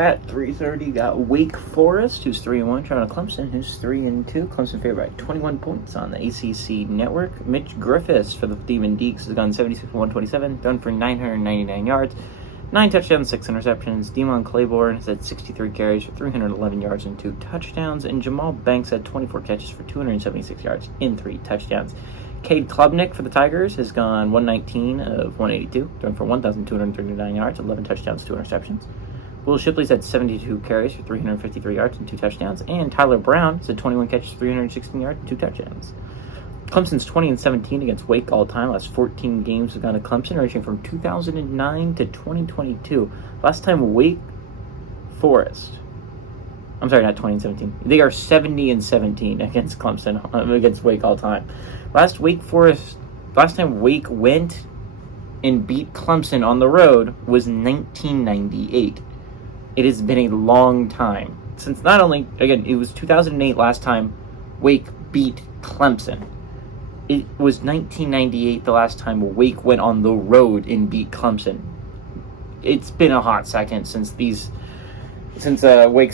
At 3:30, got Wake Forest, who's 3-1, trying to Clemson, who's 3-2. Clemson favored by 21 points on the ACC network. Mitch Griffiths for the Demon Deacs has gone 76 for 127, done for 999 yards, 9 touchdowns, 6 interceptions. Demon Claiborne has had 63 carries for 311 yards and 2 touchdowns, and Jamal Banks had 24 catches for 276 yards in 3 touchdowns. Cade Klubnik for the Tigers has gone 119 of 182, done for 1,239 yards, 11 touchdowns, 2 interceptions. Will Shipley's had 72 carries for 353 yards and 2 touchdowns, and Tyler Brown has had 21 catches for 316 yards and 2 touchdowns. Clemson's 20-17 against Wake all time. Last 14 games have gone to Clemson, ranging from 2009 to 2022. Last time Wake Forest, I'm sorry, not 2017. They are 70-17 against Clemson, against Wake all time. Last time Wake went and beat Clemson on the road was 1998. It has been a long time since not only, again, it was 2008 last time Wake beat Clemson. It was 1998 the last time Wake went on the road and beat Clemson. It's been a hot second since Wake's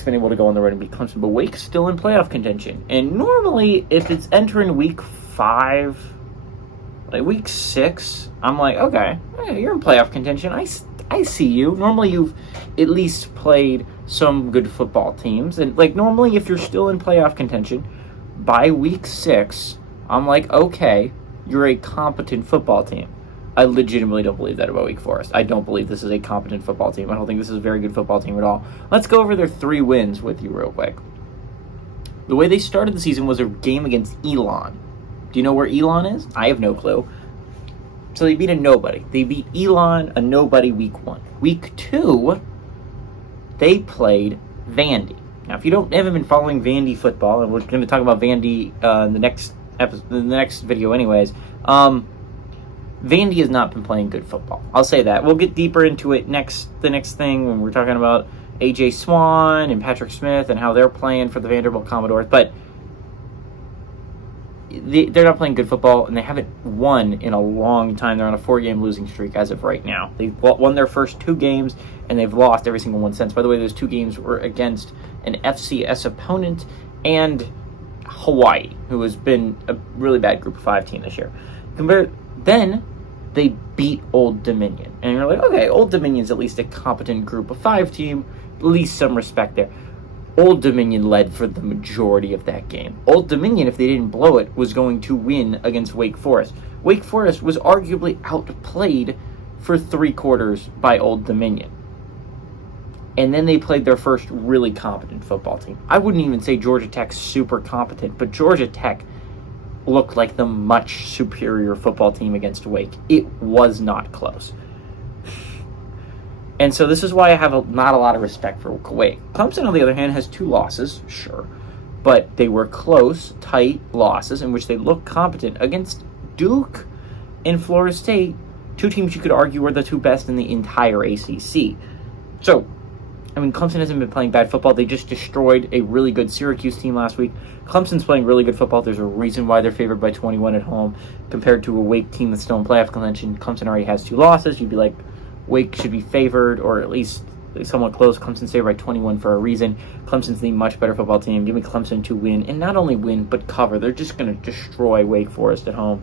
been able to go on the road and beat Clemson, but Wake's still in playoff contention. And normally, if it's entering week 5, like week 6, I'm like, okay, you're in playoff contention. I see you. Normally, you've at least played some good football teams. And, like, normally, if you're still in playoff contention, by week 6, I'm like, okay, you're a competent football team. I legitimately don't believe that about Wake Forest. I don't believe this is a competent football team. I don't think this is a very good football team at all. Let's go over their 3 wins with you real quick. The way they started the season was a game against Elon. Do you know where Elon is? I have no clue. So they beat a nobody. They beat Elon, a nobody, week 1. Week 2, they played Vandy. Now, if you haven't been following Vandy football, and we're going to talk about Vandy in the next episode, in the next video, anyways. Vandy has not been playing good football. I'll say that. We'll get deeper into it the next thing when we're talking about A.J. Swan and Patrick Smith and how they're playing for the Vanderbilt Commodores, but they're not playing good football, and they haven't won in a long time. They're on a 4-game losing streak as of right now. They've won their first 2 games, and they've lost every single one since. By the way, those 2 games were against an FCS opponent and Hawaii, who has been a really bad Group of 5 team this year. Then they beat Old Dominion, and you're like, okay, Old Dominion's at least a competent Group of 5 team, at least some respect there. Old Dominion led for the majority of that game. Old Dominion, if they didn't blow it, was going to win against Wake Forest. Wake Forest was arguably outplayed for 3 quarters by Old Dominion. And then they played their first really competent football team. I wouldn't even say Georgia Tech's super competent, but Georgia Tech looked like the much superior football team against Wake. It was not close. And so this is why I have not a lot of respect for Wake. Clemson, on the other hand, has 2 losses, sure. But they were close, tight losses in which they looked competent against Duke and Florida State, 2 teams you could argue are the 2 best in the entire ACC. So, I mean, Clemson hasn't been playing bad football. They just destroyed a really good Syracuse team last week. Clemson's playing really good football. There's a reason why they're favored by 21 at home compared to a Wake team that's still in playoff contention. Clemson already has 2 losses. You'd be like, Wake should be favored, or at least somewhat close. Clemson's favored by 21 for a reason. Clemson's the much better football team. Give me Clemson to win, and not only win, but cover. They're just going to destroy Wake Forest at home.